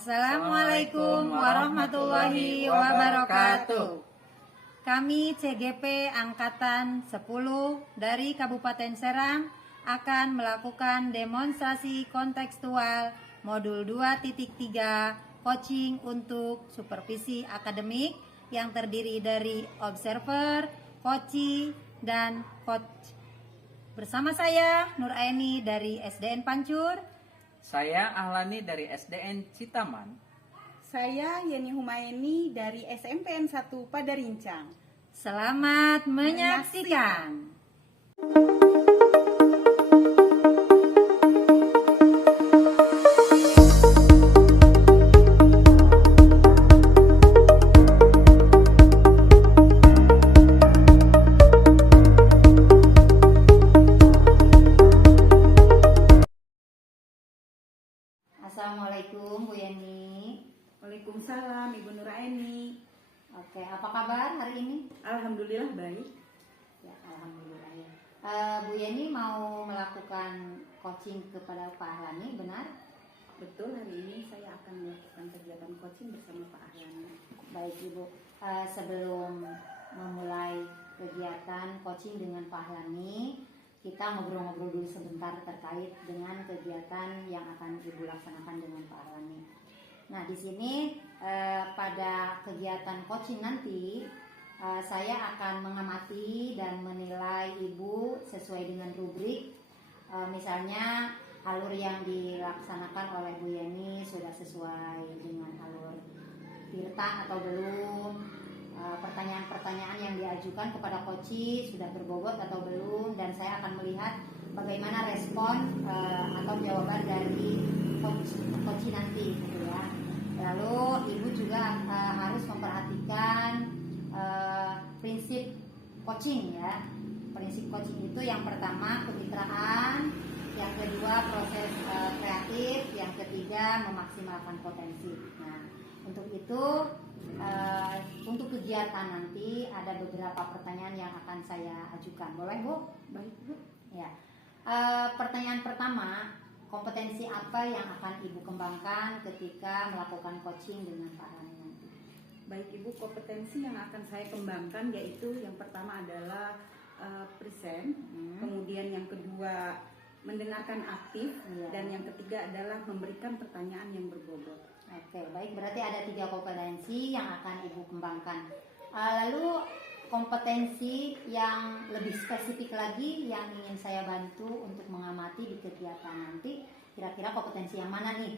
Assalamualaikum warahmatullahi wabarakatuh. Kami CGP Angkatan 10 dari Kabupaten Serang akan melakukan demonstrasi kontekstual modul 2.3 coaching untuk supervisi akademik yang terdiri dari observer, coachee, dan coach. Bersama saya Nur Aini dari SDN Pancur. Saya Ahlani dari SDN Citaman. Saya Yeni Humayeni dari SMPN 1 Padarincang. Selamat menyaksikan. Assalamualaikum Bu Yeni. Waalaikumsalam Ibu Nuraini. Oke, apa kabar hari ini? Alhamdulillah baik. Ya, alhamdulillah ya. Bu Yeni mau melakukan coaching kepada Pak Ahlani, benar? Betul, hari ini saya akan melakukan kegiatan coaching bersama Pak Ahlani. Baik Ibu, sebelum memulai kegiatan coaching dengan Pak Ahlani, kita ngobrol-ngobrol dulu sebentar terkait dengan kegiatan yang akan Ibu laksanakan dengan Pak Ahlani. Nah, di sini pada kegiatan coaching nanti saya akan mengamati dan menilai Ibu sesuai dengan rubrik. Misalnya alur yang dilaksanakan oleh Bu Yeni sudah sesuai dengan alur Tirta atau belum. Pertanyaan-pertanyaan yang diajukan kepada coachee sudah berbobot atau belum, dan saya akan melihat bagaimana respon atau jawaban dari coachee nanti gitu ya. Lalu Ibu juga harus memperhatikan prinsip coaching ya. Prinsip coaching itu yang pertama kemitraan, yang kedua proses kreatif, yang ketiga memaksimalkan potensi. Nah, untuk itu untuk kegiatan nanti ada beberapa pertanyaan yang akan saya ajukan. Boleh Bu? Baik Bu. Ya. Pertanyaan pertama, kompetensi apa yang akan Ibu kembangkan ketika melakukan coaching dengan Pak Ahlani nanti? Baik Ibu, kompetensi yang akan saya kembangkan yaitu yang pertama adalah present, kemudian yang kedua mendengarkan aktif, dan yang ketiga adalah memberikan pertanyaan yang berbobot. Oke, baik, berarti ada 3 kompetensi yang akan Ibu kembangkan. Lalu kompetensi yang lebih spesifik lagi yang ingin saya bantu untuk mengamati di kegiatan nanti, kira-kira kompetensi yang mana nih?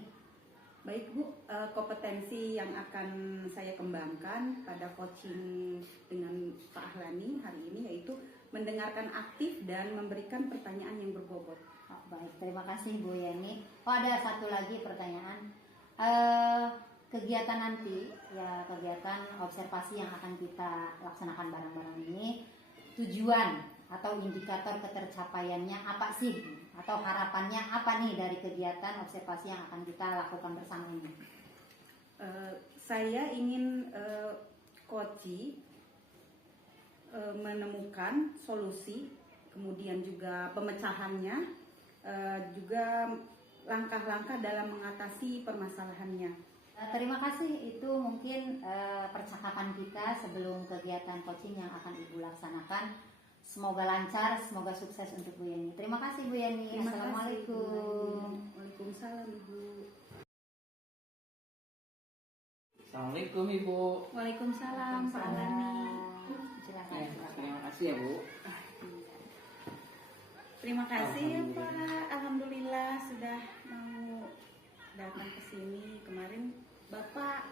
Baik Bu, kompetensi yang akan saya kembangkan pada coaching dengan Pak Ahlani hari ini yaitu mendengarkan aktif dan memberikan pertanyaan yang berbobot. Oh, baik, terima kasih Bu Yeni. Oh, ada satu lagi pertanyaan. Kegiatan nanti ya, kegiatan observasi yang akan kita laksanakan bareng-bareng ini, tujuan atau indikator ketercapaiannya apa sih, atau harapannya apa nih dari kegiatan observasi yang akan kita lakukan bersama ini? Saya ingin coachee menemukan solusi, kemudian juga pemecahannya, juga langkah-langkah dalam mengatasi permasalahannya. Terima kasih, itu mungkin percakapan kita sebelum kegiatan coaching yang akan Ibu laksanakan. Semoga lancar, semoga sukses untuk Bu Yeni. Terima kasih Bu Yeni. Assalamualaikum. Waalaikumsalam Ibu. Assalamualaikum Ibu. Waalaikumsalam Pak Ahlani. Silakan. Terima kasih ya Bu. Terima kasih ya Pak. Alhamdulillah sudah mau datang ke sini. Kemarin Bapak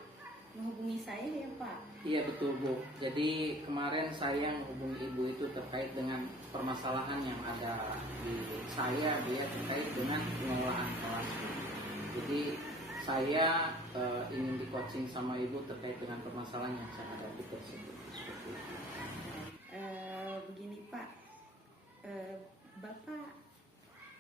menghubungi saya ya Pak. Iya betul Bu. Jadi kemarin saya menghubungi Ibu itu terkait dengan permasalahan yang ada di saya, dia terkait dengan pengelolaan kelas. Jadi saya ingin di coaching sama Ibu terkait dengan permasalahan yang saya hadapi tersebut. Begini Pak, Bapak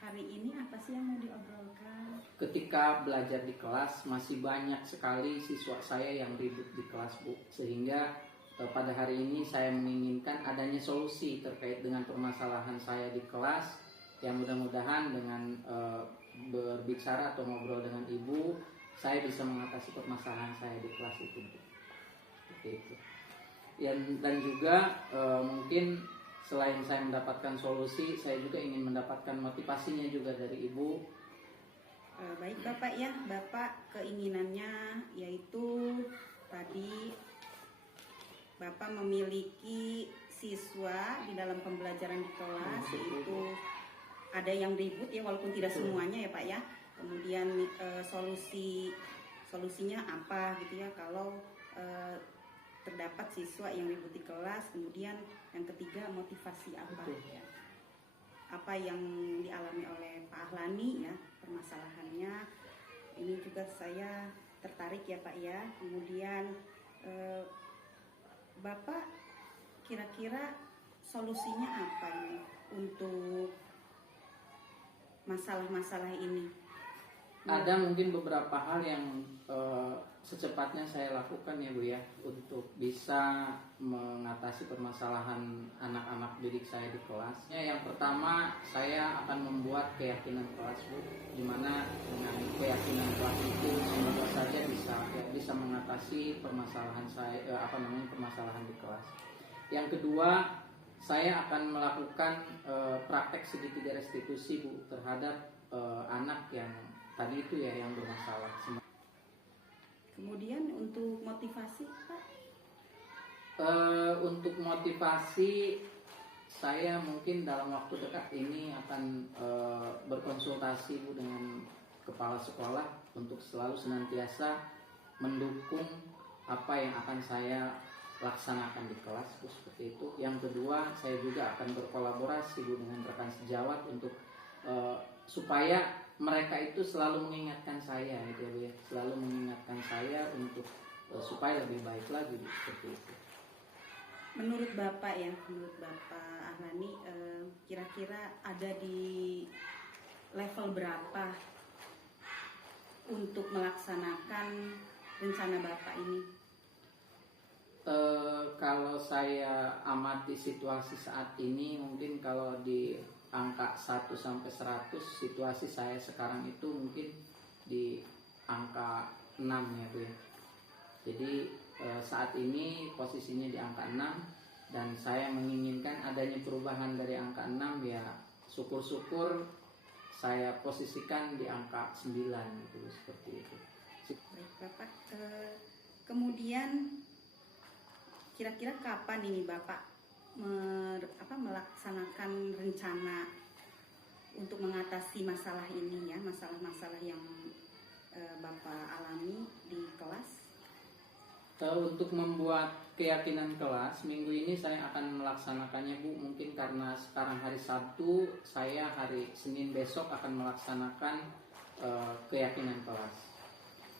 hari ini apa sih yang mau diobrolkan? Ketika belajar di kelas masih banyak sekali siswa saya yang ribut di kelas Bu, sehingga pada hari ini saya menginginkan adanya solusi terkait dengan permasalahan saya di kelas, yang mudah-mudahan dengan berbicara atau ngobrol dengan Ibu saya bisa mengatasi permasalahan saya di kelas itu, Bu. Seperti itu. Dan juga mungkin selain saya mendapatkan solusi, saya juga ingin mendapatkan motivasinya juga dari Ibu. Baik Bapak ya, Bapak keinginannya yaitu tadi Bapak memiliki siswa di dalam pembelajaran di kelas, yaitu ada yang ribut ya, walaupun tidak semuanya ya Pak ya. Kemudian solusinya apa gitu ya kalau terdapat siswa yang ribut di kelas. Kemudian yang ketiga, motivasi apa ya, apa yang dialami oleh Pak Ahlani ya, permasalahannya ini juga saya tertarik ya Pak ya. Kemudian Bapak kira-kira solusinya apa ini untuk masalah-masalah ini? Ada mungkin beberapa hal yang secepatnya saya lakukan ya Bu ya, untuk bisa mengatasi permasalahan anak-anak didik saya di kelas. Yang pertama, saya akan membuat keyakinan kelas Bu, dimana dengan keyakinan kelas itu semoga saja bisa mengatasi permasalahan permasalahan di kelas. Yang kedua, saya akan melakukan praktek segitiga restitusi Bu terhadap anak yang tadi itu ya yang bermasalah. Kemudian untuk motivasi Pak? Untuk motivasi, saya mungkin dalam waktu dekat ini akan berkonsultasi Bu dengan kepala sekolah untuk selalu senantiasa mendukung apa yang akan saya laksanakan di kelas Bu, seperti itu. Yang kedua, saya juga akan berkolaborasi Bu dengan rekan sejawat untuk supaya mereka itu selalu mengingatkan saya gitu ya Bu ya, selalu mengingatkan saya untuk supaya lebih baik lagi Bu, seperti itu. Menurut Bapak ya, menurut Bapak Ahlani, kira-kira ada di level berapa untuk melaksanakan rencana Bapak ini? Kalau saya amati situasi saat ini, mungkin kalau di angka 1 sampai 100, situasi saya sekarang itu mungkin di angka 6 ya Bu ya. Jadi saat ini posisinya di angka 6, dan saya menginginkan adanya perubahan dari angka 6 ya, syukur-syukur saya posisikan di angka 9 gitu, seperti itu. Baik Bapak, kemudian kira-kira kapan ini Bapak melaksanakan rencana untuk mengatasi masalah ini ya, masalah-masalah yang Bapak alami di kelas? Untuk membuat keyakinan kelas, minggu ini saya akan melaksanakannya Bu. Mungkin karena sekarang hari Sabtu, saya hari Senin besok akan melaksanakan keyakinan kelas.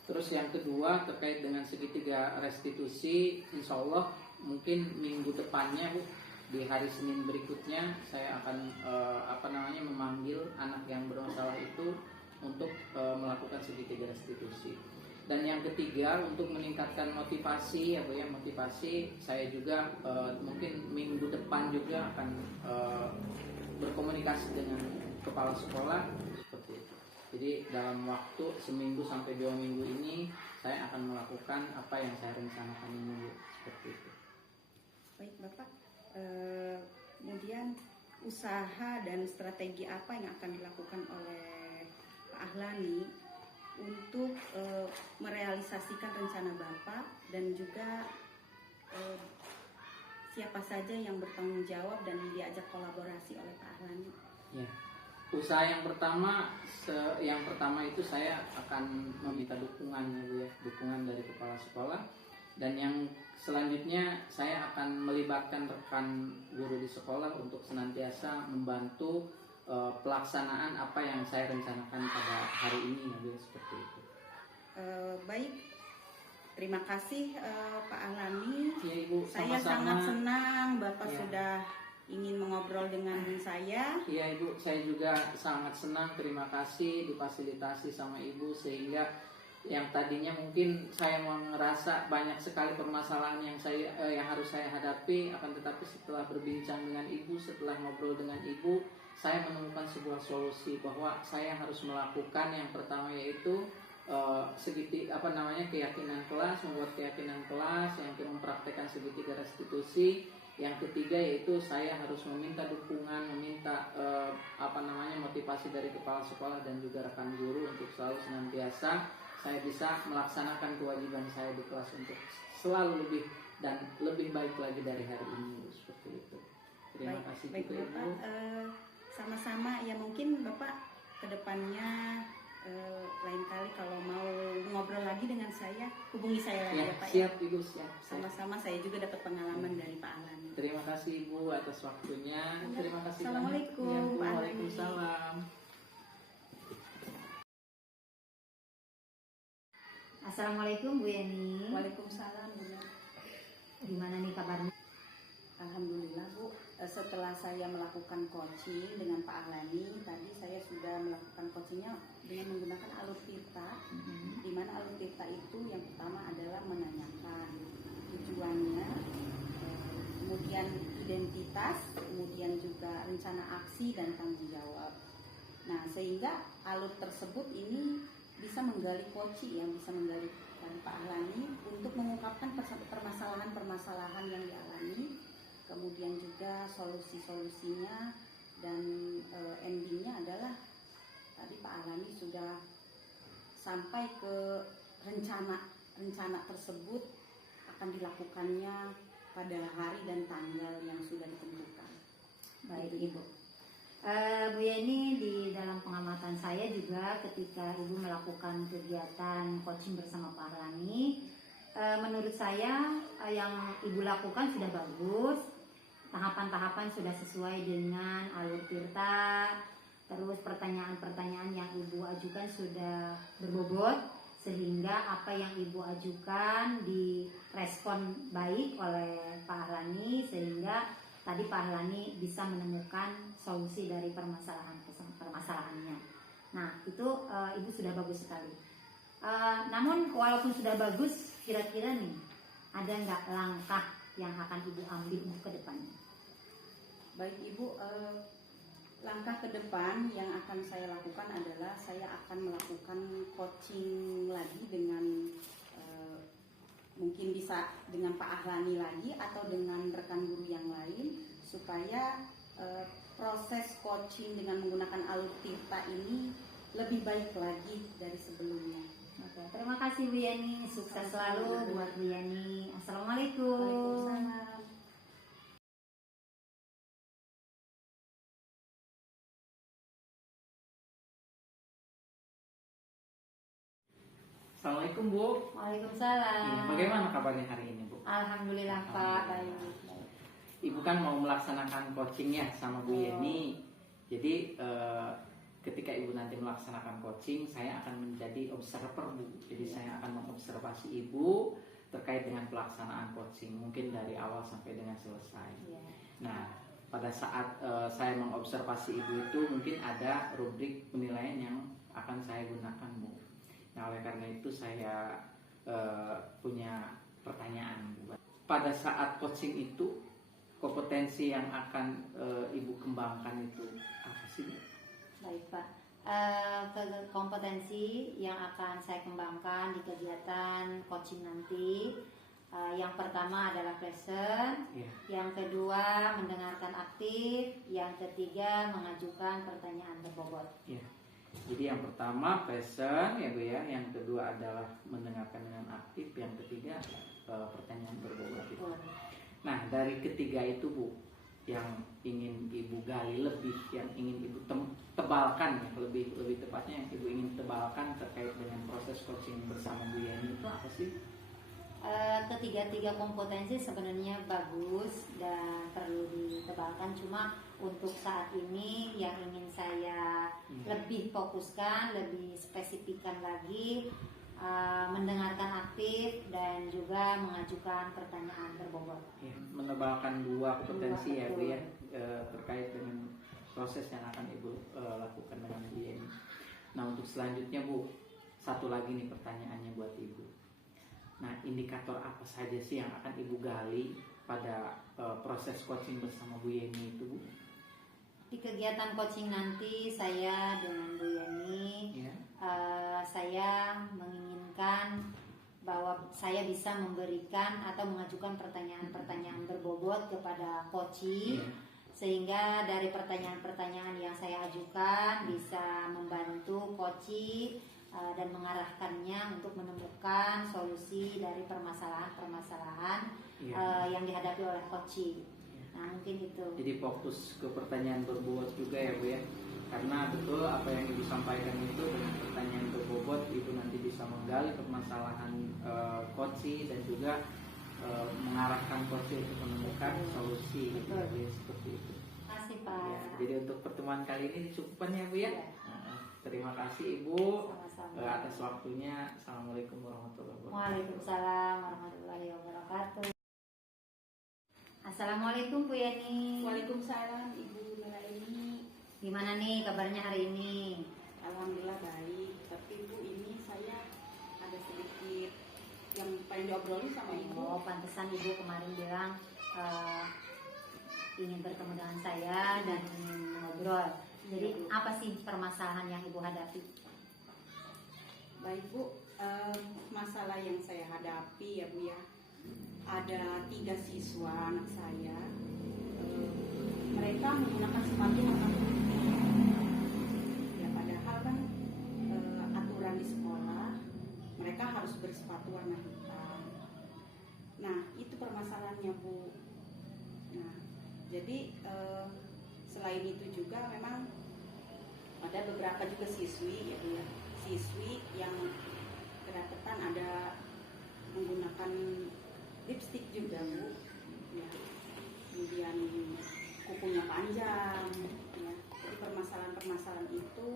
Terus yang kedua, terkait dengan segitiga restitusi, insya Allah mungkin minggu depannya Bu, di hari Senin berikutnya saya akan memanggil anak yang bermasalah itu untuk melakukan segitiga restitusi. Dan yang ketiga, untuk meningkatkan motivasi ya Bu ya, motivasi saya juga mungkin minggu depan juga akan berkomunikasi dengan kepala sekolah, seperti itu. Jadi dalam waktu seminggu sampai 2 minggu ini saya akan melakukan apa yang saya rencanakan ini Bu, seperti itu. Baik Bapak, kemudian usaha dan strategi apa yang akan dilakukan oleh Pak Ahlani untuk merealisasikan rencana Bapak, dan juga siapa saja yang bertanggung jawab dan diajak kolaborasi oleh Pak Ahlani? Ya. Usaha yang pertama itu saya akan meminta dukungan ya Bu ya, dukungan dari kepala sekolah. Dan yang selanjutnya saya akan melibatkan rekan guru di sekolah untuk senantiasa membantu pelaksanaan apa yang saya rencanakan pada hari ini ya, seperti itu. Baik, terima kasih Pak Ahlani. Ya, Ibu, saya sangat senang Bapak sudah ingin mengobrol dengan saya. Iya Ibu, saya juga sangat senang, terima kasih difasilitasi sama Ibu, sehingga yang tadinya mungkin saya merasa banyak sekali permasalahan yang harus saya hadapi, akan tetapi setelah berbincang dengan Ibu, setelah ngobrol dengan Ibu, saya menemukan sebuah solusi bahwa saya harus melakukan yang pertama, yaitu keyakinan kelas, membuat keyakinan kelas, yang kedua mempraktekkan segitiga restitusi, yang ketiga yaitu saya harus meminta dukungan, meminta motivasi dari kepala sekolah dan juga rekan guru untuk selalu senantiasa saya bisa melaksanakan kewajiban saya di kelas untuk selalu lebih dan lebih baik lagi dari hari ini, seperti itu. Terima kasih baik juga Bapak. Ibu. Sama-sama ya, mungkin Bapak kedepannya lain kali kalau mau ngobrol lagi dengan saya, hubungi saya lagi ya Pak. Siap Ibu, siap. Sama-sama, saya juga dapat pengalaman dari Pak Ahlani. Terima kasih Ibu atas waktunya. Terima kasih banyak. Assalamualaikum, Ya, Bu. Pak Ahlani. Waalaikumsalam. Assalamualaikum Bu Yeni. Waalaikumsalam Bu. Gimana nih kabarnya? Alhamdulillah Bu, setelah saya melakukan coaching dengan Pak Ahlani, tadi saya sudah melakukan coachingnya dengan menggunakan alur tirta, di mana alur tirta itu yang pertama adalah menanyakan tujuannya, kemudian identitas, kemudian juga rencana aksi dan tanggung jawab. Nah, sehingga alur tersebut ini bisa menggali koci, yang bisa menggali dari Pak Ahlani untuk mengungkapkan permasalahan-permasalahan yang dialami, kemudian juga solusi-solusinya, dan endingnya adalah tadi Pak Ahlani sudah sampai ke rencana tersebut akan dilakukannya pada hari dan tanggal yang sudah ditentukan. Baik Ibu. Bu Yeni, di dalam pengamatan saya juga ketika Ibu melakukan kegiatan coaching bersama Pak Ahlani, menurut saya yang Ibu lakukan sudah bagus. Tahapan-tahapan sudah sesuai dengan alur tirta, terus pertanyaan-pertanyaan yang Ibu ajukan sudah berbobot, sehingga apa yang Ibu ajukan direspon baik oleh Pak Ahlani, sehingga tadi Pak Ahlani bisa menemukan solusi dari permasalahannya. Nah, itu Ibu sudah bagus sekali. Namun walaupun sudah bagus, kira-kira nih ada nggak langkah yang akan Ibu ambil untuk ke depannya? Baik Ibu, langkah ke depan yang akan saya lakukan adalah saya akan melakukan coaching lagi dengan mungkin bisa dengan Pak Ahlani lagi atau dengan rekan guru yang lain, supaya proses coaching dengan menggunakan alur tirta ini lebih baik lagi dari sebelumnya. Oke, terima kasih Bu Yani, sukses selalu buat Bu Yani. Assalamualaikum. Waalaikumsalam. Assalamualaikum Bu. Waalaikumsalam. Ya, bagaimana kabarnya hari ini Bu? Alhamdulillah Pak, baik. Ibu kan mau melaksanakan coachingnya sama Bu Yeni. Jadi ketika Ibu nanti melaksanakan coaching, saya akan menjadi observer Bu. Jadi saya akan mengobservasi Ibu terkait dengan pelaksanaan coaching, mungkin dari awal sampai dengan selesai. Nah, pada saat saya mengobservasi Ibu itu mungkin ada rubrik penilaian yang akan saya gunakan Bu. Nah, oleh karena itu saya punya pertanyaan Bu. Pada saat coaching itu kompetensi yang akan Ibu kembangkan itu apa sih? Baik Pak, kompetensi yang akan saya kembangkan di kegiatan coaching nanti, yang pertama adalah present, yang kedua mendengarkan aktif, yang ketiga mengajukan pertanyaan berbobot. Jadi yang pertama present ya Bu ya, yang kedua adalah mendengarkan dengan aktif, yang ketiga pertanyaan berbobot. Nah, dari ketiga itu Bu, yang ingin Ibu gali lebih, yang ingin Ibu tebalkan ya, lebih tepatnya yang Ibu ingin tebalkan terkait dengan proses coaching bersama Bu Yani itu apa sih? Ketiga-tiga kompetensi sebenarnya bagus dan perlu ditebalkan, cuma untuk saat ini yang ingin saya lebih fokuskan, lebih spesifikkan lagi, mendengarkan aktif dan juga mengajukan pertanyaan berbobot. Menebalkan dua kompetensi ya Bu ya, terkait dengan proses yang akan Ibu lakukan dengan Bu Yani. Nah, untuk selanjutnya Bu, satu lagi nih pertanyaannya buat Ibu. Nah, indikator apa saja sih yang akan Ibu gali pada proses coaching bersama Bu Yani itu Bu? Di kegiatan coaching nanti saya dengan Bu Yani, saya saya bisa memberikan atau mengajukan pertanyaan-pertanyaan berbobot kepada Koci, sehingga dari pertanyaan-pertanyaan yang saya ajukan bisa membantu Koci dan mengarahkannya untuk menemukan solusi dari permasalahan-permasalahan yang dihadapi oleh Koci. Nah, mungkin itu. Jadi fokus ke pertanyaan berbobot juga ya Bu ya. Karena betul apa yang Ibu sampaikan itu dengan pertanyaan berbobot itu nanti bisa menggali permasalahan Koci dan juga mengarahkan Koci untuk menemukan solusi. Jadi seperti itu. Terima kasih Pak. Ya, jadi untuk pertemuan kali ini cukupkan ya Bu ya. Ya. Terima kasih Ibu Sama-sama. atas waktunya. Assalamualaikum warahmatullahi wabarakatuh. Waalaikumsalam warahmatullahi wabarakatuh. Assalamualaikum Bu Yani. Waalaikumsalam Ibu Nuraini. Gimana nih kabarnya hari ini? Alhamdulillah baik. Tapi Bu, ini saya ada sedikit yang pengen diobrolin sama Ibu. Oh, pantesan Ibu kemarin bilang ingin bertemu dengan saya dan ingin ngobrol. Jadi apa sih permasalahan yang Ibu hadapi? Baik Bu, masalah yang saya hadapi ya Bu ya, ada 3 siswa anak saya. Mereka menggunakan sepatu warna putih. Ya padahal kan aturan di sekolah mereka harus bersepatu warna hitam. Nah itu permasalahannya Bu. Nah jadi selain itu juga memang ada beberapa juga siswi ya Bu ya, siswi yang kedapatan ada menggunakan lipstik juga Bu ya. Kemudian kukunya panjang ya. Jadi permasalahan-permasalahan itu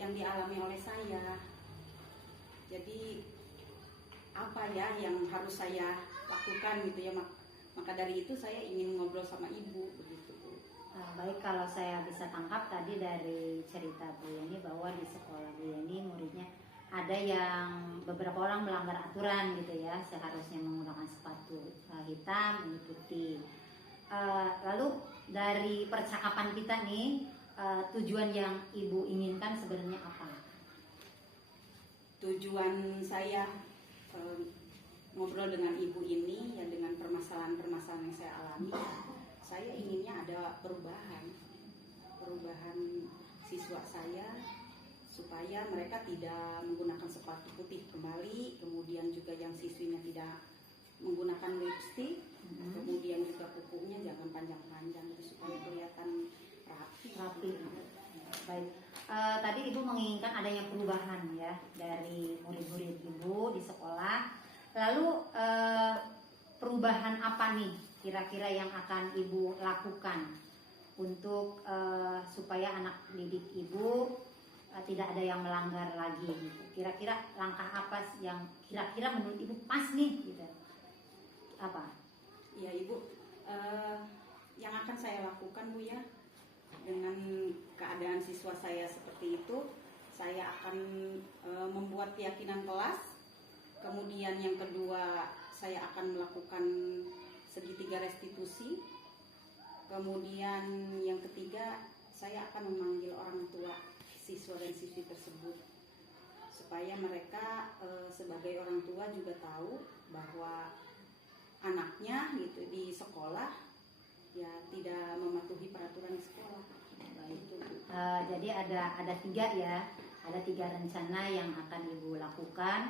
yang dialami oleh saya. Jadi apa ya yang harus saya lakukan gitu ya, maka dari itu saya ingin ngobrol sama Ibu begitu Bu. Baik, kalau saya bisa tangkap tadi dari cerita Bu Yani bahwa di sekolah Bu Yani muridnya ada yang beberapa orang melanggar aturan gitu ya, seharusnya menggunakan sepatu hitam ini putih. Lalu dari percakapan kita nih, tujuan yang Ibu inginkan sebenarnya apa? Tujuan saya ngobrol dengan Ibu ini ya, dengan permasalahan-permasalahan yang saya alami, saya inginnya ada perubahan siswa saya supaya mereka tidak menggunakan sepatu putih kembali, kemudian juga yang siswinya tidak menggunakan lipstik, kemudian juga kukunya jangan panjang-panjang supaya kelihatan rapi. Baik, tadi Ibu menginginkan adanya perubahan ya dari murid-murid Ibu di sekolah. Lalu perubahan apa nih kira-kira yang akan Ibu lakukan untuk supaya anak didik Ibu tidak ada yang melanggar lagi gitu. Kira-kira langkah apa yang kira-kira menurut Ibu pas nih gitu? Apa? Ya Ibu, yang akan saya lakukan Bu ya, dengan keadaan siswa saya seperti itu, saya akan membuat keyakinan kelas. Kemudian yang kedua, saya akan melakukan segitiga restitusi. Kemudian yang ketiga, saya akan memanggil orang tua siswa dan siswi tersebut supaya mereka sebagai orang tua juga tahu bahwa anaknya gitu di sekolah ya tidak mematuhi peraturan di sekolah. Jadi ada 3 ya, ada 3 rencana yang akan Ibu lakukan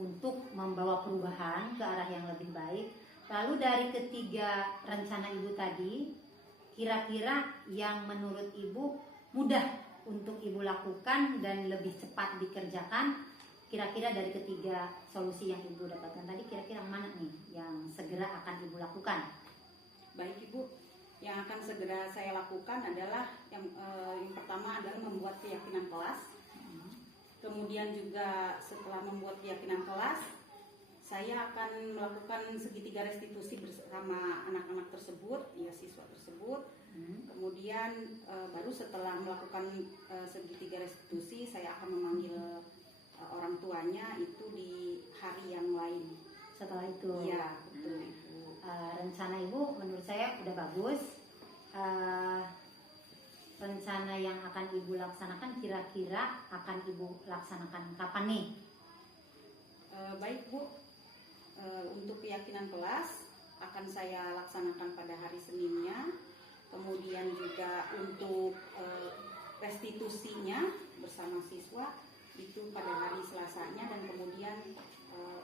untuk membawa perubahan ke arah yang lebih baik. Lalu dari ketiga rencana Ibu tadi, kira-kira yang menurut Ibu mudah untuk Ibu lakukan dan lebih cepat dikerjakan, kira-kira dari ketiga solusi yang Ibu dapatkan tadi, kira-kira mana nih yang segera akan Ibu lakukan? Baik Ibu, yang akan segera saya lakukan adalah yang pertama adalah membuat keyakinan kelas. Kemudian juga setelah membuat keyakinan kelas, saya akan melakukan segitiga restitusi bersama anak-anak tersebut, ya siswa tersebut. Kemudian baru setelah melakukan segitiga restitusi, saya akan memanggil orang tuanya itu di hari yang lain. Setelah itu, ya betul Ibu. Rencana Ibu menurut saya udah bagus. rencana yang akan Ibu laksanakan kira-kira akan Ibu laksanakan kapan nih? Baik Bu, untuk keyakinan kelas akan saya laksanakan pada hari Seninnya. Kemudian juga untuk restitusinya bersama siswa itu pada hari Selasanya, dan kemudian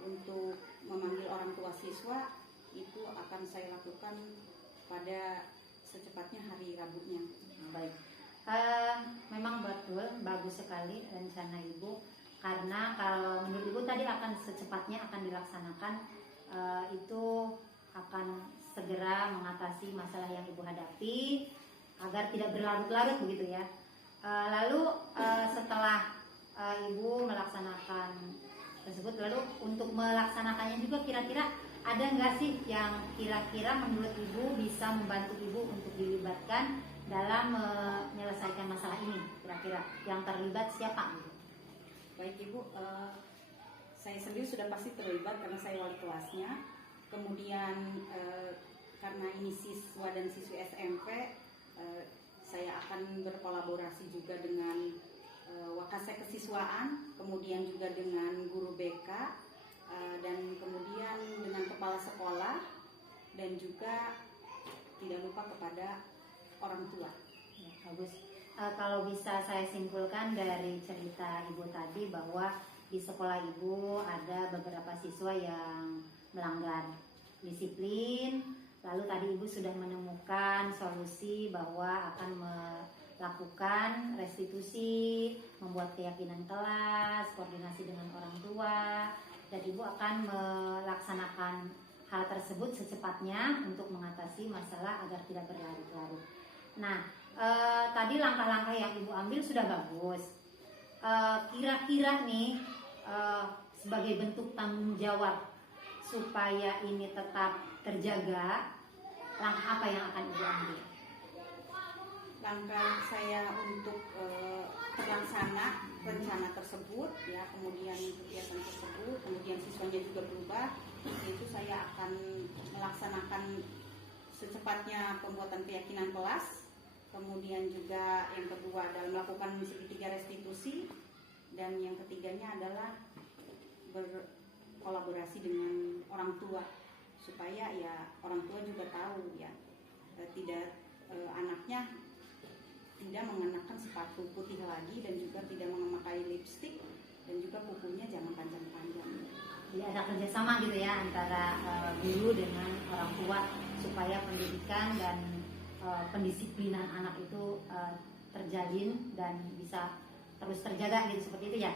untuk memanggil orang tua siswa itu akan saya lakukan pada secepatnya hari Rabunya. Baik, memang betul, bagus sekali rencana Ibu. Karena kalau menurut Ibu tadi akan secepatnya akan dilaksanakan, itu akan segera mengatasi masalah yang Ibu hadapi agar tidak berlarut-larut begitu ya. Lalu setelah Ibu melaksanakan tersebut, lalu untuk melaksanakannya juga kira-kira ada nggak sih yang kira-kira menurut Ibu bisa membantu Ibu untuk dilibatkan dalam menyelesaikan masalah ini? Kira-kira yang terlibat siapa? Baik Ibu, saya sendiri sudah pasti terlibat karena saya wali kelasnya. Kemudian karena ini siswa dan siswi SMP, saya akan berkolaborasi juga dengan Wakasek Kesiswaan, kemudian juga dengan guru BK, dan kemudian dengan kepala sekolah, dan juga tidak lupa kepada orang tua. Ya, bagus. Kalau bisa saya simpulkan dari cerita Ibu tadi bahwa di sekolah Ibu ada beberapa siswa yang melanggar disiplin. Lalu tadi Ibu sudah menemukan solusi bahwa akan melakukan restitusi, membuat keyakinan kelas, koordinasi dengan orang tua, dan Ibu akan melaksanakan hal tersebut secepatnya untuk mengatasi masalah agar tidak berlarut-larut. Nah, tadi langkah-langkah yang Ibu ambil sudah bagus. Kira-kira nih sebagai bentuk tanggung jawab supaya ini tetap terjaga, langkah apa yang akan Ibu ambil? Langkah saya untuk terlaksana rencana tersebut, ya, kemudian kegiatan tersebut, kemudian siswanya juga berubah, yaitu saya akan melaksanakan secepatnya pembuatan keyakinan kelas, kemudian juga yang kedua adalah melakukan segitiga restitusi, dan yang ketiganya adalah berkolaborasi dengan orang tua supaya ya orang tua juga tahu ya tidak anaknya tidak mengenakan sepatu putih lagi dan juga tidak memakai lipstik, dan juga kukunya jangan panjang-panjang. Jadi ada kerjasama gitu ya antara guru dengan orang tua supaya pendidikan dan pendisiplinan anak itu terjalin dan bisa terus terjaga gitu, seperti itu ya.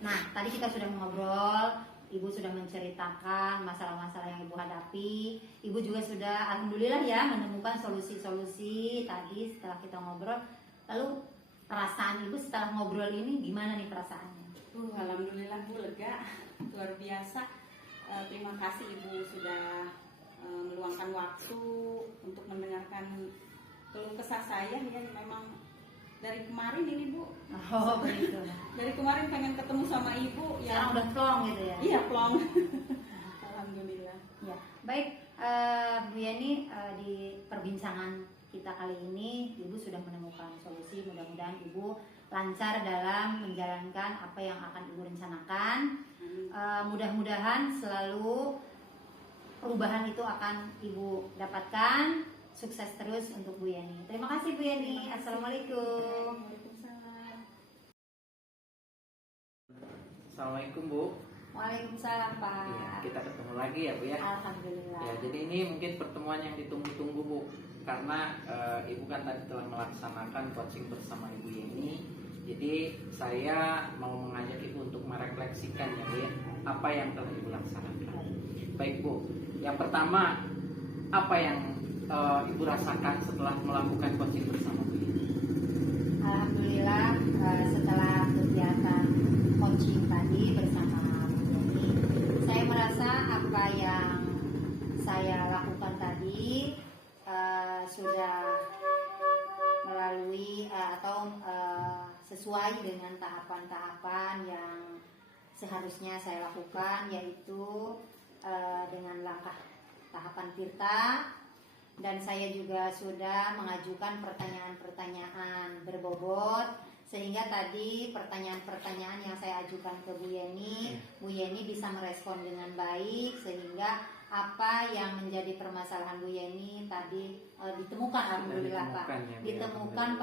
Nah, tadi kita sudah ngobrol, Ibu sudah menceritakan masalah-masalah yang Ibu hadapi. Ibu juga sudah alhamdulillah ya menemukan solusi-solusi tadi setelah kita ngobrol. Lalu perasaan Ibu setelah ngobrol ini gimana nih perasaannya? Alhamdulillah Bu, lega, luar biasa. Terima kasih Ibu sudah meluangkan waktu untuk mendengarkan keluh kesah saya ya. Memang dari kemarin ini Bu. Oh begitu. Dari kemarin pengen ketemu sama Ibu. Sekarang udah plong gitu ya? Iya plong. Alhamdulillah. Ya, baik Bu Yani, di perbincangan kita kali ini Ibu sudah menemukan solusi. Mudah-mudahan Ibu lancar dalam menjalankan apa yang akan Ibu rencanakan. Mudah-mudahan selalu perubahan itu akan Ibu dapatkan. Sukses terus untuk Bu Yani. Terima kasih Bu Yani. Assalamualaikum. Assalamualaikum Bu. Waalaikumsalam Pak. Ya, kita ketemu lagi ya Bu ya. Alhamdulillah. Ya, jadi ini mungkin pertemuan yang ditunggu-tunggu Bu, karena Ibu kan tadi telah melaksanakan coaching bersama Ibu Yeni. Jadi saya mau mengajak Ibu untuk merefleksikan ya Bu ya, apa yang telah Ibu laksanakan. Baik Bu, yang pertama apa yang Ibu rasakan setelah melakukan coaching bersama Bu Yeni? Alhamdulillah setelah kegiatan coaching tadi bersama Bu Yeni, saya merasa apa yang saya lakukan tadi sudah melalui atau sesuai dengan tahapan-tahapan yang seharusnya saya lakukan, yaitu dengan langkah tahapan Tirta, dan saya juga sudah mengajukan pertanyaan-pertanyaan berbobot, sehingga tadi pertanyaan-pertanyaan yang saya ajukan ke Bu Yeni bisa merespon dengan baik, sehingga apa yang menjadi permasalahan Bu Yeni tadi ditemukan, alhamdulillah Pak, ditemukan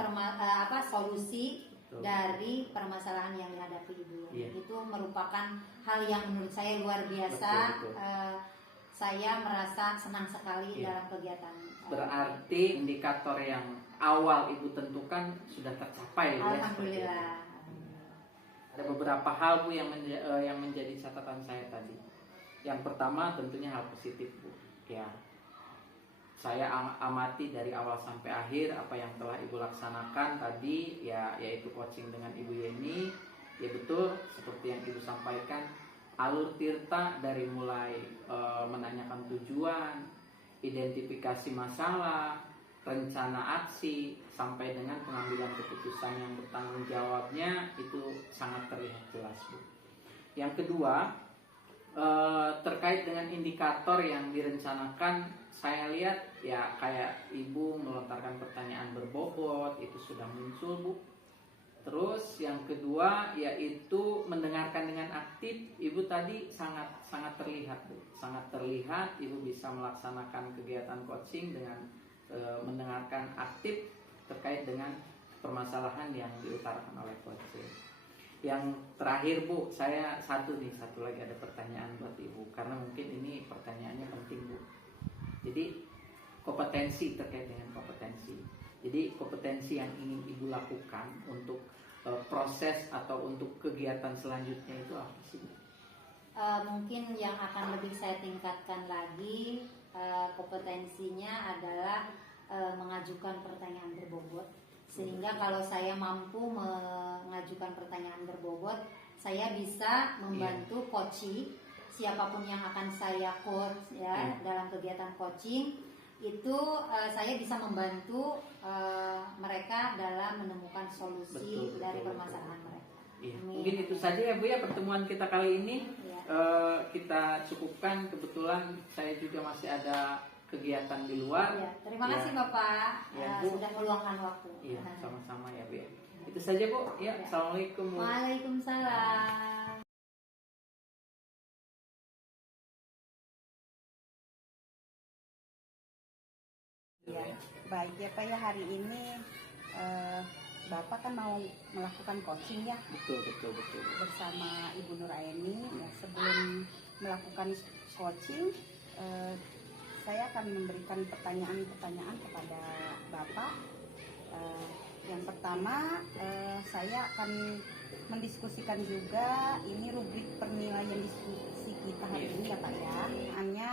solusi dari permasalahan yang dihadapi Ibu Yeni. Itu merupakan hal yang menurut saya luar biasa. Saya merasa senang sekali dalam kegiatan. Berarti indikator yang awal Ibu tentukan sudah tercapai. Alhamdulillah. Ada beberapa hal Bu yang menjadi catatan saya tadi. Yang pertama tentunya hal positif Bu. Ya, saya amati dari awal sampai akhir apa yang telah Ibu laksanakan tadi, yaitu coaching dengan Ibu Yeni. Ya betul, seperti yang Ibu sampaikan, alur tirta dari mulai menanyakan tujuan, identifikasi masalah, rencana aksi, sampai dengan pengambilan keputusan yang bertanggung jawabnya itu sangat terlihat jelas Bu. Yang kedua, terkait dengan indikator yang direncanakan, saya lihat ya kayak Ibu melontarkan pertanyaan berbobot, itu sudah muncul Bu. Terus yang kedua yaitu mendengarkan dengan aktif. Ibu tadi sangat terlihat Bu, sangat terlihat Ibu bisa melaksanakan kegiatan coaching dengan mendengarkan aktif terkait dengan permasalahan yang diutarakan oleh coaching. Yang terakhir Bu, saya satu lagi ada pertanyaan buat Ibu, karena mungkin ini pertanyaannya penting Bu. Jadi kompetensi, terkait dengan kompetensi. Jadi kompetensi yang ingin Ibu lakukan untuk proses atau untuk kegiatan selanjutnya itu apa sih? Mungkin yang akan lebih saya tingkatkan lagi kompetensinya adalah mengajukan pertanyaan berbobot, sehingga kalau saya mampu mengajukan pertanyaan berbobot, saya bisa membantu coaching siapapun yang akan saya coach dalam kegiatan coaching. Itu saya bisa membantu mereka dalam menemukan solusi dari permasalahan mereka. Mungkin itu saja ya Bu ya pertemuan kita kali ini. Kita cukupkan, kebetulan saya juga masih ada kegiatan di luar. Terima kasih Bapak sudah meluangkan waktu. Sama-sama ya Bu ya. Itu saja Bu. Assalamualaikum. Waalaikumsalam. Baik ya Pak ya, hari ini Bapak kan mau melakukan coaching ya. Betul. Bersama Ibu Nuraini. Ya, sebelum melakukan coaching, saya akan memberikan pertanyaan-pertanyaan kepada Bapak. Yang pertama, saya akan mendiskusikan juga ini rubrik penilaian diskusi kita hari ini ya Pak ya. Hanya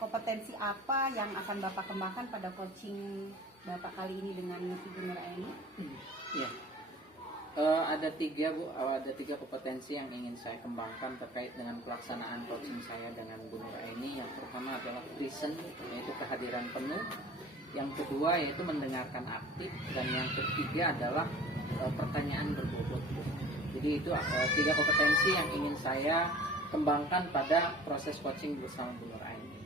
kompetensi apa yang akan Bapak kembangkan pada coaching Bapak kali ini dengan Ibu Nuraini? Ada tiga Bu, ada tiga kompetensi yang ingin saya kembangkan terkait dengan pelaksanaan coaching saya dengan Bu Nuraini. Yang pertama adalah present, yaitu kehadiran penuh. Yang kedua yaitu mendengarkan aktif, dan yang ketiga adalah pertanyaan berbobot Bu. Jadi itu tiga kompetensi yang ingin saya kembangkan pada proses coaching bersama Bu Nuraini.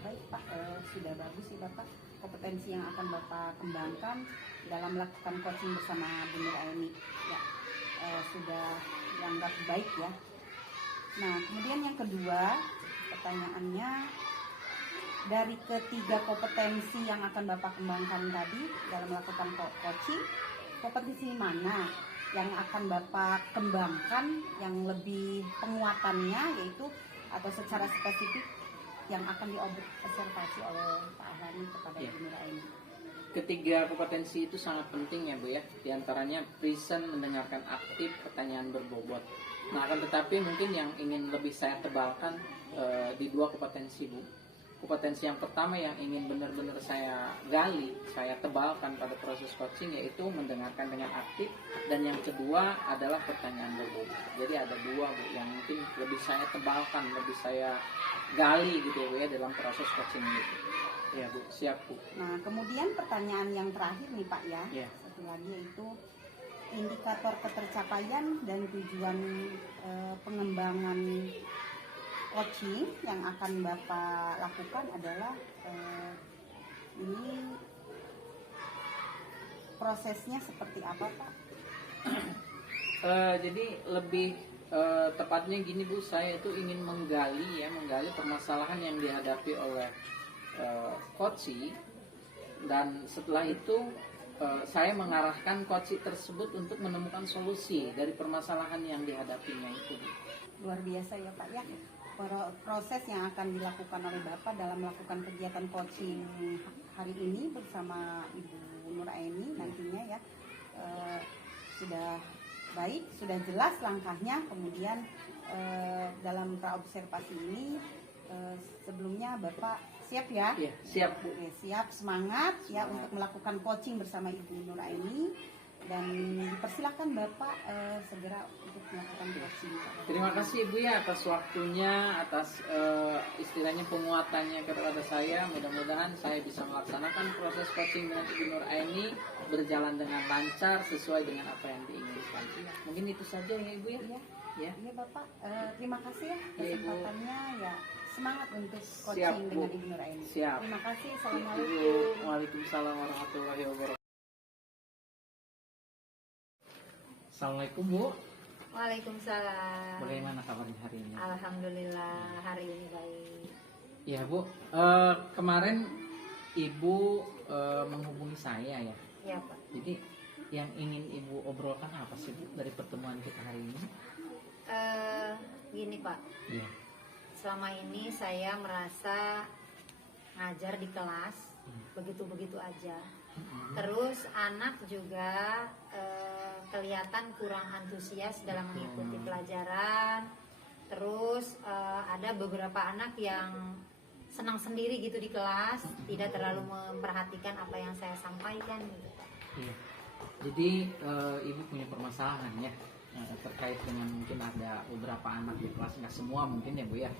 Baik Pak, sudah bagus sih Bapak. Kompetensi yang akan Bapak kembangkan dalam melakukan coaching bersama Bu Nuraini ya, sudah dianggap baik ya. Nah kemudian yang kedua pertanyaannya, dari ketiga kompetensi yang akan Bapak kembangkan tadi dalam melakukan coaching, kompetensi mana yang akan Bapak kembangkan yang lebih penguatannya, yaitu atau secara spesifik yang akan diobservasi oleh Pak Ahlani kepada Ibu Nuraini? Ketiga kompetensi itu sangat penting ya Bu ya. Di antaranya present, mendengarkan aktif, pertanyaan berbobot. Nah akan tetapi mungkin yang ingin lebih saya tebalkan di dua kompetensi Bu. Kompetensi yang pertama yang ingin benar-benar saya gali, saya tebalkan pada proses coaching, yaitu mendengarkan dengan aktif, dan yang kedua adalah pertanyaan berbobot. Jadi ada dua Bu yang mungkin lebih saya tebalkan, lebih saya gali gitu ya Bu ya dalam proses coaching itu. Ya Bu, siap Bu. Nah kemudian pertanyaan yang terakhir nih Pak ya, satu lagi yaitu indikator ketercapaian dan tujuan pengembangan coaching yang akan Bapak lakukan adalah ini prosesnya seperti apa, Pak? Jadi lebih tepatnya gini Bu, saya itu ingin menggali permasalahan yang dihadapi oleh coachi, dan setelah itu saya mengarahkan coachi tersebut untuk menemukan solusi dari permasalahan yang dihadapinya itu. Luar biasa ya Pak ya. Proses yang akan dilakukan oleh Bapak dalam melakukan kegiatan coaching hari ini bersama Ibu Nur Aini nantinya ya sudah baik, sudah jelas langkahnya. Kemudian dalam praobservasi ini sebelumnya Bapak siap ya? Iya, siap Bu. Oke, siap, semangat ya untuk melakukan coaching bersama Ibu Nur Aini, dan dipersilakan Bapak segera untuk melakukan coaching. Terima kasih Ibu ya atas waktunya, atas istilahnya penguatannya kepada saya. Mudah-mudahan saya bisa melaksanakan proses coaching dengan Ibu Nur Aini berjalan dengan lancar sesuai dengan apa yang diinginkan. Mungkin itu saja ya Ibu ya. Ya. Iya Bapak, terima kasih ya Ya, Ibu. kesempatannya ya. Semangat untuk coaching Siap, Bu. dengan Ibu Nur Aini. Siap. Terima kasih. Ibu, Assalamualaikum. waalaikumsalam warahmatullahi wabarakatuh. Assalamualaikum Bu. Waalaikumsalam. Bagaimana kabarnya hari ini? Alhamdulillah hari ini baik. Ya Bu, kemarin Ibu menghubungi saya ya. Ya Pak. Jadi yang ingin Ibu obrolkan apa sih Bu dari pertemuan kita hari ini? Gini Pak, Iya. selama ini saya merasa ngajar di kelas begitu-begitu aja. Terus anak juga kelihatan kurang antusias dalam mengikuti pelajaran. Terus ada beberapa anak yang senang sendiri gitu di kelas, tidak terlalu memperhatikan apa yang saya sampaikan gitu Pak. Iya. Jadi Ibu punya permasalahan ya terkait dengan mungkin ada beberapa anak di kelas, nggak semua mungkin ya Bu ya.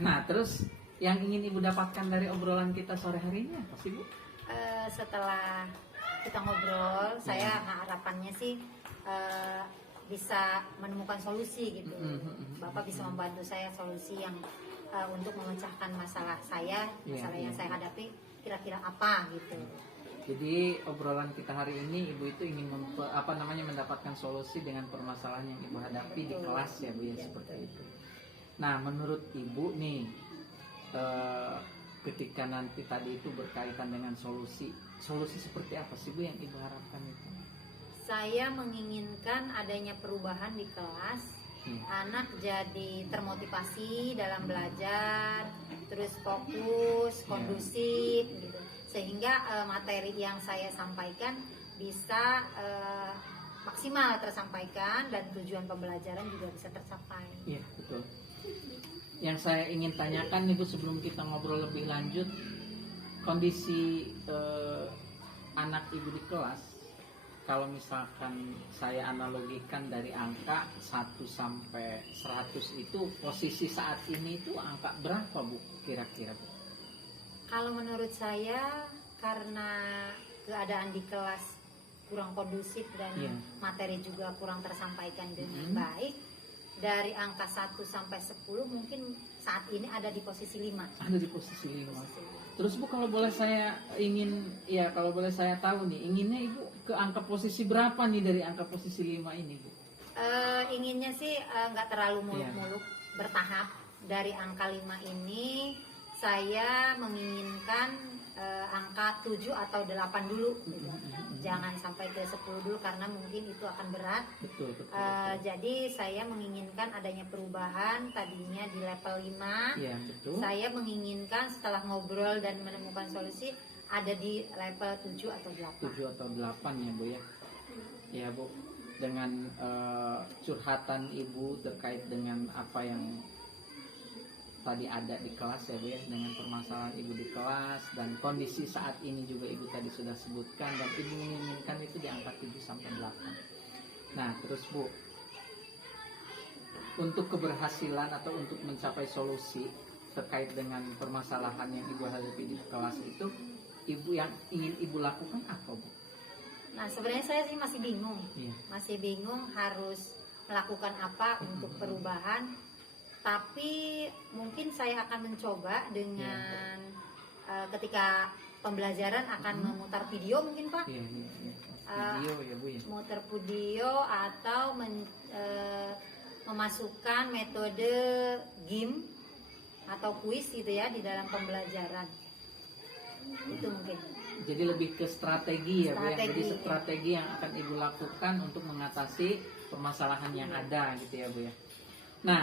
Nah terus yang ingin Ibu dapatkan dari obrolan kita sore hari ini apa sih Bu? Setelah kita ngobrol, saya harapannya sih bisa menemukan solusi gitu. Bapak bisa membantu saya solusi yang untuk memecahkan masalah saya, masalah yang saya hadapi kira-kira apa gitu. Jadi obrolan kita hari ini Ibu itu ingin mendapatkan solusi dengan permasalahan yang Ibu hadapi di kelas ya Bu ya, seperti itu. Nah menurut Ibu nih ketika nanti tadi itu berkaitan dengan solusi seperti apa sih Bu yang Ibu harapkan itu? Saya menginginkan adanya perubahan di kelas, anak jadi termotivasi dalam belajar, terus fokus, kondusif gitu. Sehingga materi yang saya sampaikan bisa maksimal tersampaikan dan tujuan pembelajaran juga bisa tercapai. Iya betul. Yang saya ingin tanyakan Ibu sebelum kita ngobrol lebih lanjut, kondisi anak Ibu di kelas, kalau misalkan saya analogikan dari angka 1 sampai 100 itu posisi saat ini itu angka berapa Bu kira-kira Bu? Kalau menurut saya karena keadaan di kelas kurang kondusif dan materi juga kurang tersampaikan dengan baik, dari angka 1 sampai 10 mungkin saat ini ada di posisi 5. Ada di posisi 5. Terus Bu kalau boleh saya tahu nih, inginnya Ibu ke angka posisi berapa nih dari angka posisi 5 ini Bu? Inginnya sih nggak terlalu muluk-muluk, bertahap. Dari angka 5 ini saya menginginkan angka 7 atau 8 dulu gitu. Jangan sampai ke 10 dulu karena mungkin itu akan berat. Betul. Jadi saya menginginkan adanya perubahan tadinya di level 5. Iya, betul. Saya menginginkan setelah ngobrol dan menemukan solusi ada di level 7 atau 8. 7 atau 8 ya Bu ya. Ya Bu, dengan curhatan Ibu terkait dengan apa yang tadi ada di kelas ya Bu ya, dengan permasalahan Ibu di kelas dan kondisi saat ini juga Ibu tadi sudah sebutkan, dan Ibu menginginkan itu di angka 7 sampai 8. Nah terus Bu, untuk keberhasilan atau untuk mencapai solusi terkait dengan permasalahan yang Ibu hadapi di kelas itu, Ibu yang ingin Ibu lakukan apa Bu? Nah sebenarnya saya sih masih bingung, Iya. masih bingung harus melakukan apa untuk perubahan. Tapi mungkin saya akan mencoba dengan ketika pembelajaran akan memutar video mungkin Pak. Iya, iya, iya. Video ya Bu ya. Muter video atau memasukkan metode game atau kuis gitu ya di dalam pembelajaran. Itu mungkin. Jadi lebih ke strategi ya Bu ya. Jadi Strategi. strategi yang akan Ibu lakukan untuk mengatasi permasalahan yang ada gitu ya Bu ya. Nah,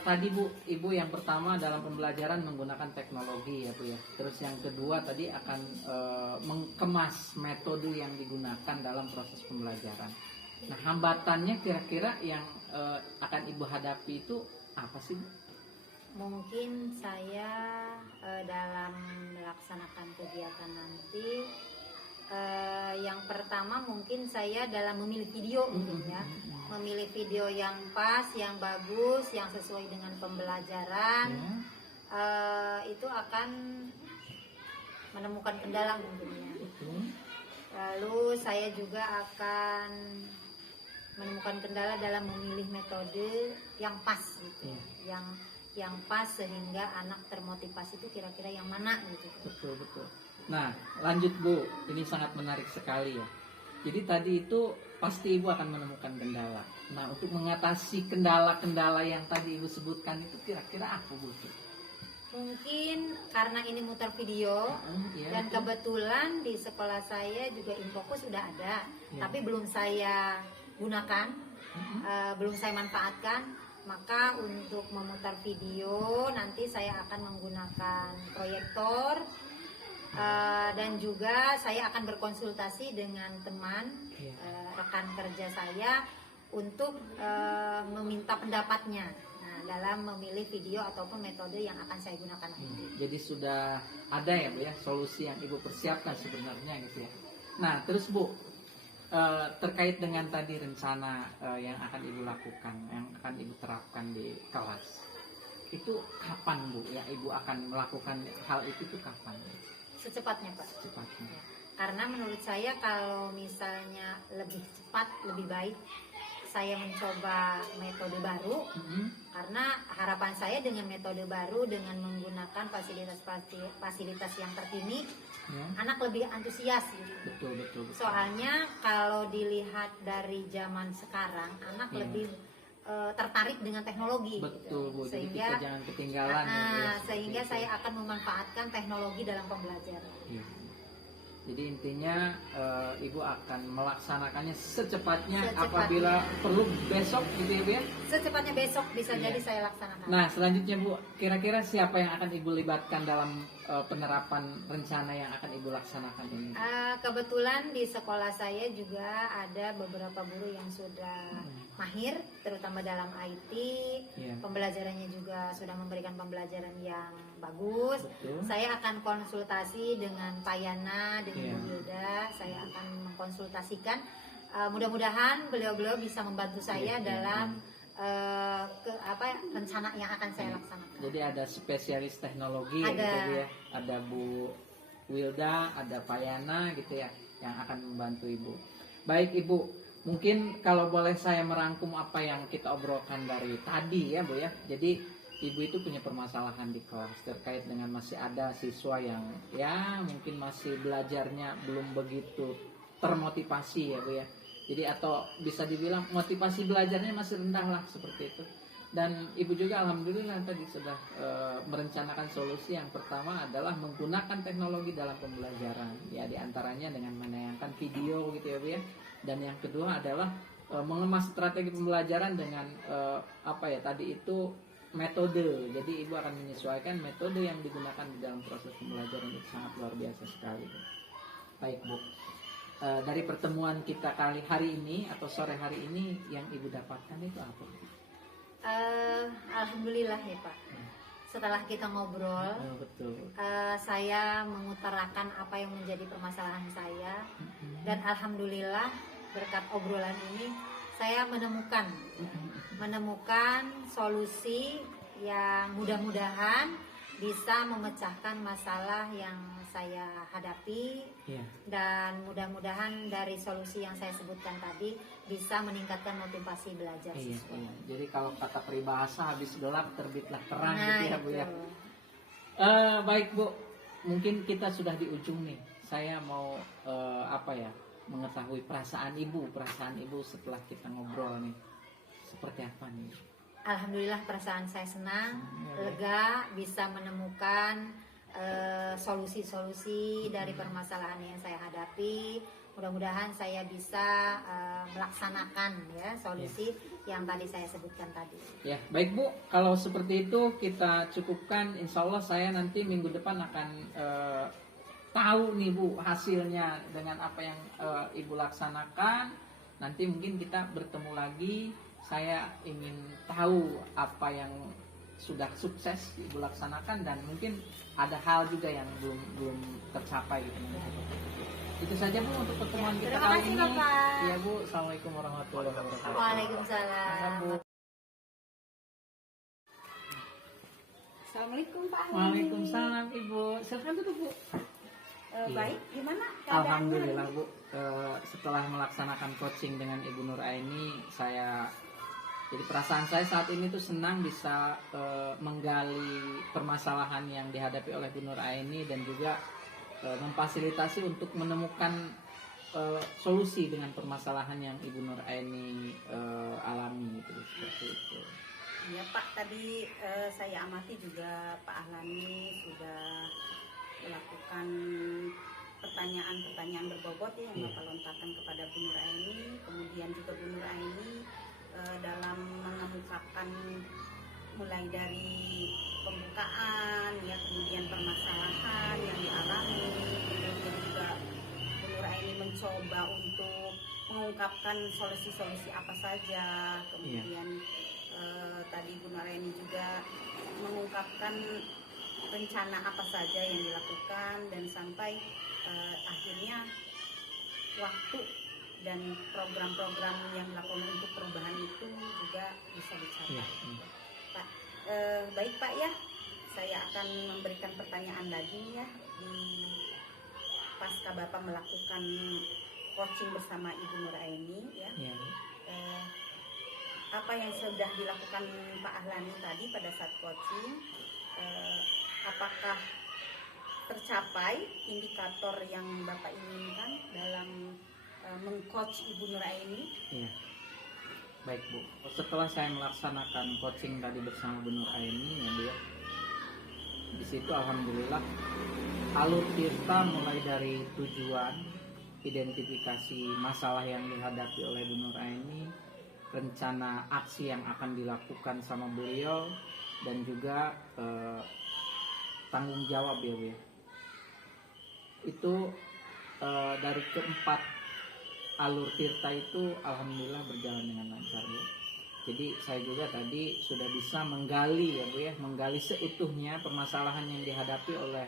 tadi Bu, Ibu yang pertama dalam pembelajaran menggunakan teknologi ya Bu ya. Terus yang kedua tadi akan mengemas metode yang digunakan dalam proses pembelajaran. Nah, hambatannya kira-kira yang akan Ibu hadapi itu apa sih Bu? Mungkin saya dalam melaksanakan kegiatan nanti yang pertama mungkin saya dalam memilih video mungkin ya. Memilih video yang pas, yang bagus, yang sesuai dengan pembelajaran. Itu akan menemukan kendala mungkin ya. Lalu saya juga akan menemukan kendala dalam memilih metode yang pas gitu ya. Yang pas sehingga anak termotivasi itu kira-kira yang mana gitu. Betul, betul. Nah, lanjut Bu, ini sangat menarik sekali ya. Jadi tadi itu pasti Ibu akan menemukan kendala. Nah, untuk mengatasi kendala-kendala yang tadi Ibu sebutkan itu kira-kira apa Bu? Mungkin karena ini muter video Iya, dan betul. kebetulan di sekolah saya juga Infocus sudah ada, tapi belum saya gunakan, belum saya manfaatkan. Maka untuk memutar video nanti saya akan menggunakan proyektor dan juga saya akan berkonsultasi dengan teman rekan kerja saya untuk meminta pendapatnya dalam memilih video ataupun metode yang akan saya gunakan nanti. Jadi sudah ada ya Bu ya solusi yang Ibu persiapkan sebenarnya gitu ya. Nah, terus Bu, terkait dengan tadi rencana yang akan Ibu lakukan, yang akan Ibu terapkan di kelas, itu kapan Bu yang Ibu akan melakukan hal itu tuh kapan? Secepatnya Pak. Secepatnya. Karena menurut saya kalau misalnya lebih cepat lebih baik saya mencoba metode baru, karena harapan saya dengan metode baru dengan menggunakan fasilitas yang terkini, anak lebih antusias gitu. Betul, betul, betul. Soalnya kalau dilihat dari zaman sekarang anak lebih tertarik dengan teknologi. Betul Bu, jadi Sehingga kita jangan ketinggalan ya, sehingga saya akan memanfaatkan teknologi dalam pembelajaran. Iya. Jadi intinya Ibu akan melaksanakannya secepatnya, apabila perlu besok gitu ya Bu ya? Secepatnya besok bisa Iya. jadi saya laksanakan. Nah, selanjutnya Bu, kira-kira siapa yang akan Ibu libatkan dalam penerapan rencana yang akan Ibu laksanakan ini? Kebetulan di sekolah saya juga ada beberapa guru yang sudah mahir, terutama dalam IT. Pembelajarannya juga sudah memberikan pembelajaran yang bagus. Betul. Saya akan konsultasi dengan Pak Yana, dengan Bu Hilda. Saya akan mengkonsultasikan. Mudah-mudahan beliau-beliau bisa membantu saya dalam rencana yang akan saya laksanakan. Jadi ada spesialis teknologi Ada. gitu Bu ya. Ada Bu Wilda, ada Pak Yana gitu ya yang akan membantu Ibu. Baik Ibu, mungkin kalau boleh saya merangkum apa yang kita obrolkan dari tadi ya Bu ya. Jadi Ibu itu punya permasalahan di kelas terkait dengan masih ada siswa yang ya mungkin masih belajarnya belum begitu termotivasi ya Bu ya. Jadi atau bisa dibilang motivasi belajarnya masih rendah lah seperti itu. Dan Ibu juga alhamdulillah tadi sudah merencanakan solusi. Yang pertama adalah menggunakan teknologi dalam pembelajaran. Ya diantaranya dengan menayangkan video gitu ya Bu ya. Dan yang kedua adalah mengemas strategi pembelajaran dengan tadi itu metode. Jadi Ibu akan menyesuaikan metode yang digunakan di dalam proses pembelajaran itu sangat luar biasa sekali. Baik Bu. Dari pertemuan kita kali hari ini atau sore hari ini yang Ibu dapatkan itu apa? Alhamdulillah ya Pak. Setelah kita ngobrol, Betul. saya mengutarakan apa yang menjadi permasalahan saya, dan alhamdulillah berkat obrolan ini saya menemukan solusi yang mudah-mudahan bisa memecahkan masalah yang saya hadapi, Iya. dan mudah-mudahan dari solusi yang saya sebutkan tadi bisa meningkatkan motivasi belajar Iya, siswa. iya. Jadi kalau kata peribahasa, habis gelap terbitlah terang Nah, gitu ya Bu itu. ya. Baik Bu, mungkin kita sudah di ujung nih. Saya mau mengetahui perasaan Ibu setelah kita ngobrol nih. Seperti apa nih? Alhamdulillah perasaan saya senang, Ya. lega, bisa menemukan solusi-solusi dari permasalahan yang saya hadapi. Mudah-mudahan saya bisa melaksanakan ya solusi yang tadi saya sebutkan tadi. Ya, baik Bu. Kalau seperti itu kita cukupkan. Insya Allah saya nanti minggu depan akan tahu nih Bu hasilnya dengan apa yang Ibu laksanakan. Nanti mungkin kita bertemu lagi. Saya ingin tahu apa yang sudah sukses Ibu laksanakan dan mungkin ada hal juga yang belum tercapai gitu. Itu saja Bu untuk pertemuan kita Terima kali kasih, ini. Bapak. Iya Bu, Assalamualaikum warahmatullahi wabarakatuh. Waalaikumsalam. Assalamualaikum Pak Ahli. Waalaikumsalam Ibu. Silakan duduk Bu. Baik, gimana keadaannya? Alhamdulillah Bu. Setelah melaksanakan coaching dengan Ibu Nur Aini, jadi perasaan saya saat ini tuh senang bisa menggali permasalahan yang dihadapi oleh Bu Nur Aini dan juga memfasilitasi untuk menemukan solusi dengan permasalahan yang Ibu Nur Aini alami gitu, seperti itu. Ya Pak, tadi saya amati juga Pak Ahlani sudah melakukan pertanyaan-pertanyaan berbobot ya yang Bapak lontarkan kepada Bu Nur Aini. Kemudian juga Bu Nur Aini dalam mengemukakan mulai dari pembukaan ya, kemudian permasalahan yang dialami, kemudian juga Bu Nur Aini mencoba untuk mengungkapkan solusi-solusi apa saja, kemudian tadi Bu Nur Aini juga mengungkapkan rencana apa saja yang dilakukan dan sampai akhirnya waktu dan program-program yang dilakukan untuk perubahan itu juga bisa dicapai. Pak, baik Pak ya, saya akan memberikan pertanyaan lagi ya di pasca Bapak melakukan coaching bersama Ibu Nur Aini ya. Apa yang sudah dilakukan Pak Ahlani tadi pada saat coaching, apakah tercapai indikator yang Bapak inginkan dalam mengcoach Ibu Nur Aini? Iya. Baik Bu, setelah saya melaksanakan coaching tadi bersama Bu Nur Aini ya Bu ya, di situ alhamdulillah alur kita mulai dari tujuan, identifikasi masalah yang dihadapi oleh Bu Nur Aini, rencana aksi yang akan dilakukan sama beliau, dan juga tanggung jawab ya Bu ya. Itu dari keempat alur tirta itu alhamdulillah berjalan dengan lancar Bu. Jadi saya juga tadi sudah bisa menggali ya Bu ya, menggali seutuhnya permasalahan yang dihadapi oleh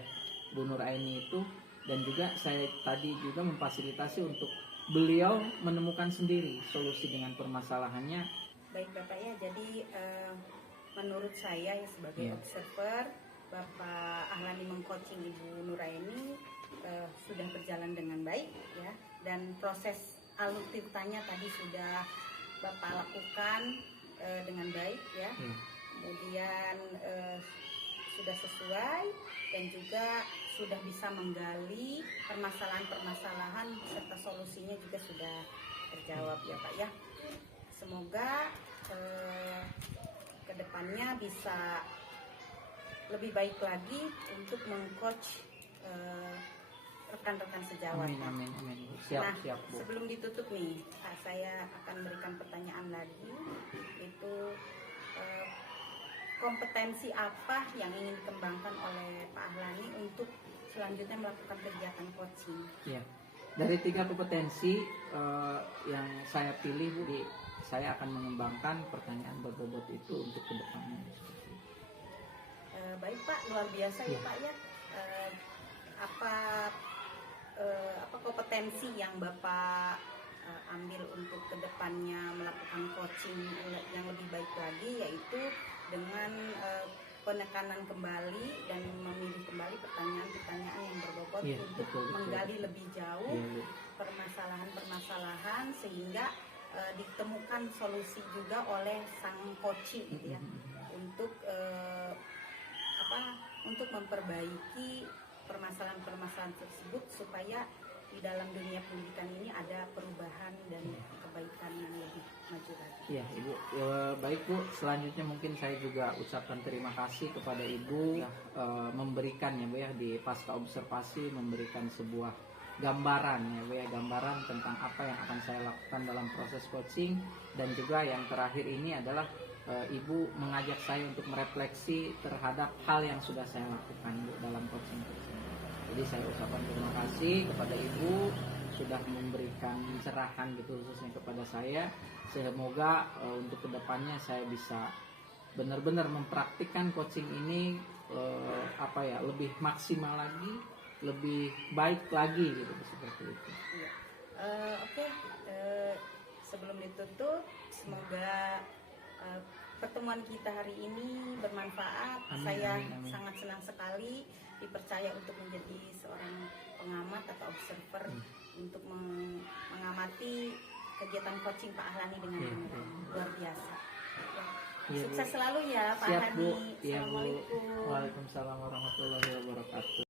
Bu Nur Aini itu, dan juga saya tadi juga memfasilitasi untuk beliau menemukan sendiri solusi dengan permasalahannya. Baik Bapak ya, jadi menurut saya ya sebagai observer, Bapak Ahlani mengcoaching Ibu Nur Aini sudah berjalan dengan baik ya, dan proses alur tirtanya tadi sudah Bapak lakukan dengan baik ya. Kemudian sudah sesuai dan juga sudah bisa menggali permasalahan-permasalahan serta solusinya juga sudah terjawab ya Pak ya. Semoga kedepannya bisa lebih baik lagi untuk mengcoach rekan-rekan sejawat. Amin. Siap Bu. Sebelum ditutup nih, saya akan berikan pertanyaan lagi, itu kompetensi apa yang ingin dikembangkan oleh Pak Ahlani untuk selanjutnya melakukan kegiatan coaching? Ya, dari 3 kompetensi yang saya pilih Bu, saya akan mengembangkan pertanyaan berbobot itu untuk kedepannya. Baik Pak, luar biasa ya Pak ya. Apa kompetensi yang Bapak ambil untuk kedepannya melakukan coaching yang lebih baik lagi, yaitu dengan penekanan kembali dan memilih kembali pertanyaan-pertanyaan yang berbobot Iya, untuk betul. menggali lebih jauh Iya, Bu. permasalahan-permasalahan sehingga ditemukan solusi juga oleh sang coaching gitu ya, untuk untuk memperbaiki permasalahan-permasalahan tersebut supaya di dalam dunia pendidikan ini ada perubahan dan kebaikan yang lebih maju lagi. Iya Ibu. Baik Bu, selanjutnya mungkin saya juga ucapkan terima kasih kepada Ibu memberikan ya Bu ya, di pasca observasi memberikan sebuah gambaran ya Bu ya, gambaran tentang apa yang akan saya lakukan dalam proses coaching, dan juga yang terakhir ini adalah Ibu mengajak saya untuk merefleksi terhadap hal yang sudah saya lakukan Bu dalam coaching tersebut. Jadi saya ucapkan terima kasih kepada Ibu sudah memberikan cerahan gitu khususnya kepada saya. Semoga untuk kedepannya saya bisa benar-benar mempraktikkan coaching ini lebih maksimal lagi, lebih baik lagi gitu seperti itu. Iya. Oke. Sebelum ditutup, semoga pertemuan kita hari ini bermanfaat. Amin, Saya amin. sangat senang sekali dipercaya untuk menjadi seorang pengamat atau observer untuk mengamati kegiatan coaching Pak Ahlani dengan luar biasa. Iya, Bu. Sukses selalu ya Pak Siap Bu. Ahlani. Iya Bu. Assalamualaikum. Waalaikumsalam warahmatullahi wabarakatuh.